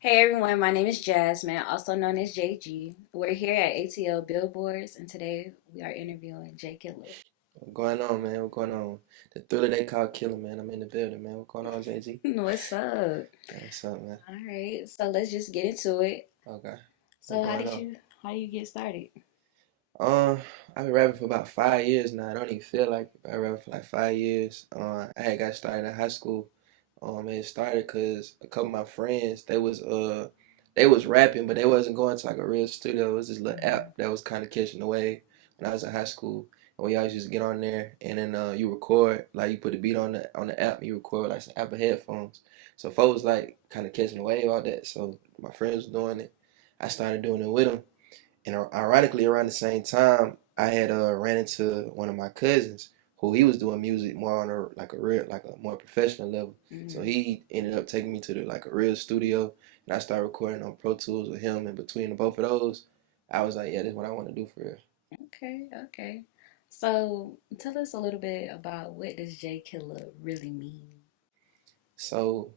Hey everyone, my name is Jasmine, also known as JG. We're here at ATL Billboards, and today we are interviewing JayyKillah. What's going on, man? What's going on? The thriller they call Killer, man. I'm in the building, man. What's going on, JG? What's up? What's up, man? All right, so let's just get into it. Okay. What's So going on? how you get started? Um, I've been rapping for about 5 years now. I don't even feel like it. I've been rapping for like 5 years. I had got started in high school. It started because a couple of my friends, they was rapping, but they wasn't going to like a real studio. It was this little app that was kind of catching the wave when I was in high school. And we always used to get on there, and then you record, like you put the beat on the app, and you record with like some Apple headphones. So folks was like kind of catching the wave all that. So my friends was doing it. I started doing it with them. And ironically, around the same time, I had ran into one of my cousins who he was doing music more on a more professional level. So Mm-hmm. he ended up taking me to like a real studio, and I started recording on Pro Tools with him. And between the both of those, I was like, yeah, this is what I want to do for real. Okay, okay. So tell us a little bit about what does JayyKillah really mean? So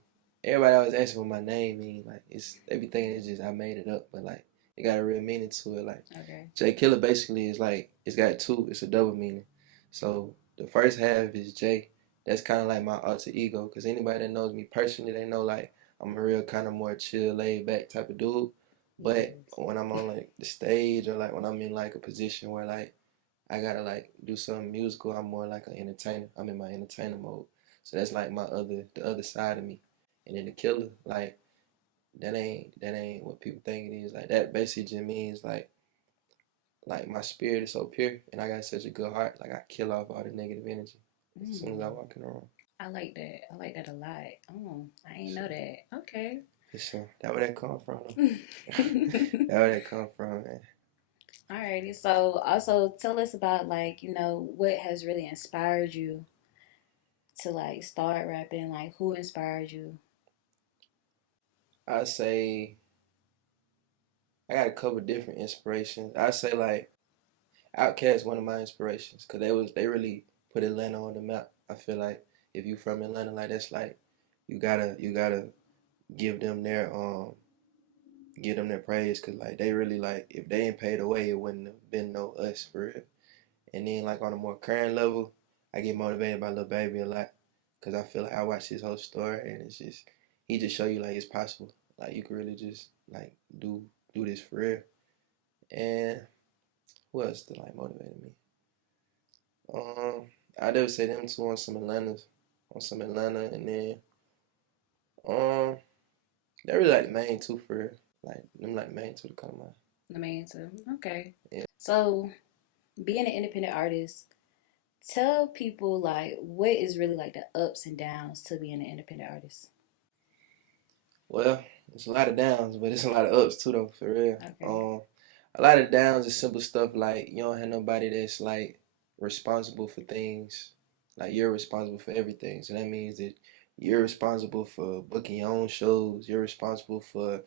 everybody always asks what my name mean. Like it's everything is just I made it up, but like it got a real meaning to it. Like Okay. J Killer basically is like it's got two. It's a double meaning. So the first half is J. That's kind of like my alter ego. Cause anybody that knows me personally, they know like I'm a real kind of more chill, laid back type of dude. But Yes. when I'm on like the stage or like when I'm in like a position where like I gotta like do something musical, I'm more like an entertainer. I'm in my entertainer mode. So that's like the other side of me. And then the killer, like that ain't what people think it is. Like that basically just means like my spirit is so pure and I got such a good heart. Like I kill off all the negative energy as soon as I Mm, walk in the room. I like that. I like that a lot. Oh, I ain't So know that. Okay. for sure. That where that come from though. That where that come from, man. Alrighty, so also tell us about what has really inspired you to start rapping, like who inspired you? I say I got a couple different inspirations. I say like Outkast one of my inspirations because they really put Atlanta on the map. I feel like if you from Atlanta, like that's like you gotta give them their give them their praise because like they really like if they ain't paid away it wouldn't have been no us for real. And then like on a more current level, I get motivated by Lil Baby a lot because I feel like I watch his whole story and it's just he just show you like it's possible. Like you can really just like do this for real. And who else still like motivated me? Um, I would say them two on some Atlanta, and then um, they really like the main two for real. Like them like the main two to come to mind. The main two. Okay. Yeah. So being an independent artist, tell people like what is really like the ups and downs to being an independent artist. Well, it's a lot of downs, but it's a lot of ups too though, for real. Okay. A lot of downs is simple stuff like you don't have nobody that's like responsible for things. Like you're responsible for everything. So that means that you're responsible for booking your own shows. You're responsible for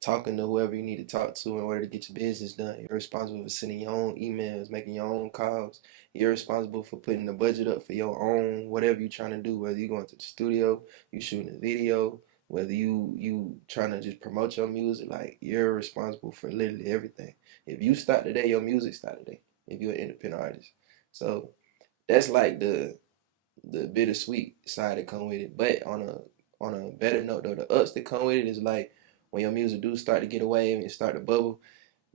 talking to whoever you need to talk to in order to get your business done. You're responsible for sending your own emails, making your own calls. You're responsible for putting the budget up for your own whatever you're trying to do, whether you're going to the studio, you shooting a video, whether you trying to just promote your music, like you're responsible for literally everything. If you start today, your music start today. If you're an independent artist. So that's like the bittersweet side that come with it. But on a better note though, the ups that come with it is like when your music do start to get away and it start to bubble,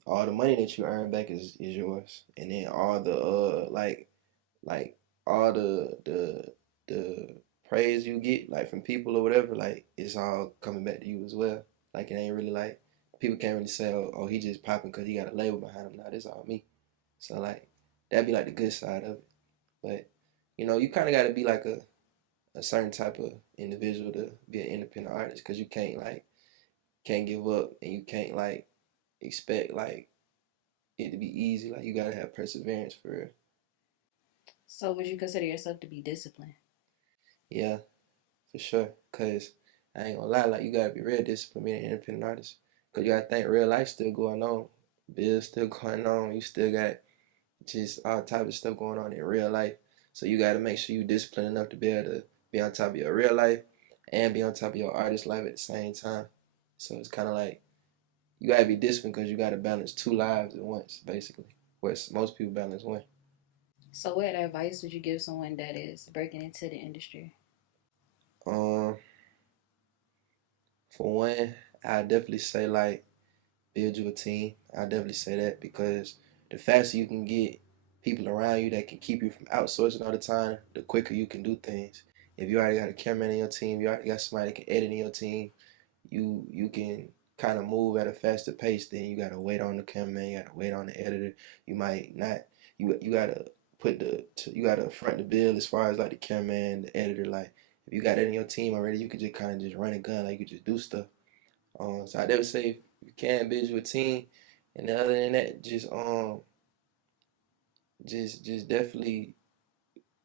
all the money that you earn back is yours. And then all the like all the praise you get like from people or whatever, like it's all coming back to you as well. Like it ain't really like people can't really say, oh he just popping because he got a label behind him. Nah, this all me. So like that'd be like the good side of it. But you kind of got to be like a certain type of individual to be an independent artist because you can't give up and you can't like expect like it to be easy. Like you gotta have perseverance for real. So would you consider yourself to be disciplined? Yeah, for sure. Cause I ain't gonna lie, like you gotta be real disciplined being an independent artist. Cause you gotta think real life still going on, bills still going on. You still got just all type of stuff going on in real life. So you gotta make sure you disciplined enough to be able to be on top of your real life and be on top of your artist life at the same time. So it's kind of like you gotta be disciplined because you gotta balance two lives at once, basically. Whereas most people balance one. So what advice would you give someone that is breaking into the industry? Um, for one, I definitely say like build you a team. I definitely say that because the faster you can get people around you that can keep you from outsourcing all the time, the quicker you can do things. If you already got a cameraman in your team, you already got somebody that can edit in your team, you can kind of move at a faster pace. Then you gotta wait on the cameraman, you gotta wait on the editor. You might not. You gotta you gotta front the bill as far as like the cameraman, the editor. Like if you got it in your team already, you could just kind of just run a gun, like you could just do stuff. So I never say if you can build you a team, and other than that, just definitely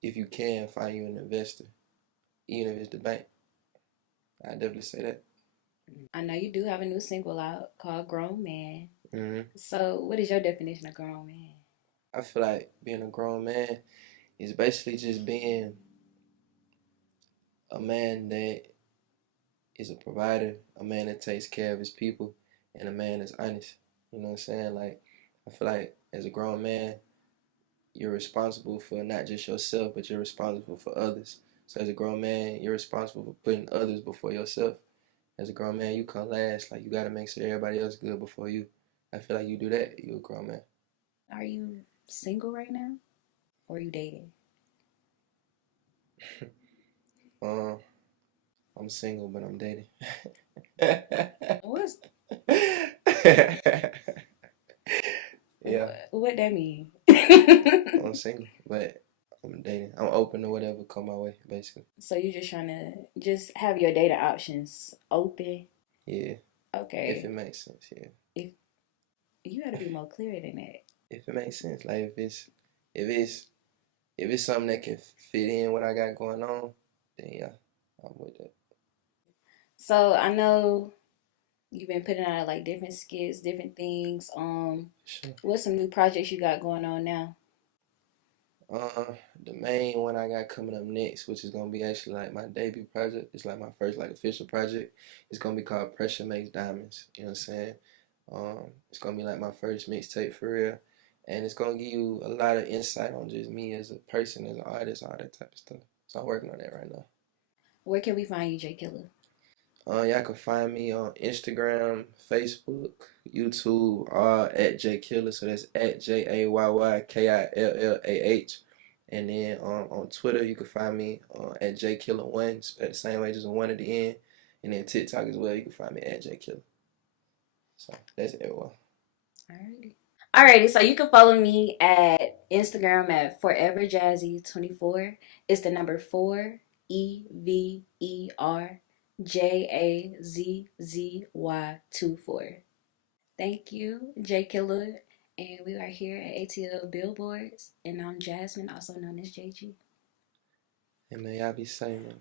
if you can find you an investor, even if it's the bank. I definitely say that. I know you do have a new single out called Grown Man. Hmm. So what is your definition of grown man? I feel like being a grown man is basically just being a man that is a provider, a man that takes care of his people, and a man that's honest. You know what I'm saying? Like I feel like as a grown man, you're responsible for not just yourself, but you're responsible for others. So as a grown man, you're responsible for putting others before yourself. As a grown man, you come last. Like you gotta make sure everybody else good before you. I feel like you do that, you a grown man. Are you single right now? Or are you dating? um, I'm single, but I'm dating. What's Yeah, what that mean? I'm single, but I'm dating. I'm open to whatever come my way, basically. So you just trying to just have your data options open? Yeah, if it Okay. makes sense. Yeah, If you got to be more clear than that. if it makes sense. Like if it's if it's something that can fit in what I got going on, then yeah, I'm with that. So I know you've been putting out like different skits, different things. Sure. What's some new projects you got going on now? The main one I got coming up next, which is gonna be actually like my debut project. It's like my first like official project. It's gonna be called Pressure Makes Diamonds. You know what I'm saying? It's gonna be like my first mixtape for real, and it's gonna give you a lot of insight on just me as a person, as an artist, all that type of stuff. So I'm working on that right now. Where can we find you, JayyKillah? Y'all can find me on Instagram, Facebook, YouTube, at JayyKillah. So that's at JayyKillah. And then on Twitter, you can find me at JayyKillah1, spelled the same way, just a one at the end. And then TikTok as well, you can find me at JayyKillah. So that's everyone. Alrighty. Alrighty, so you can follow me at Instagram at foreverjazzy24. It's the number 4EVERJAZZY24. Thank you, JayyKillah. And we are here at ATL Billboards. And I'm Jasmine, also known as JG. And man, y'all be safe, man.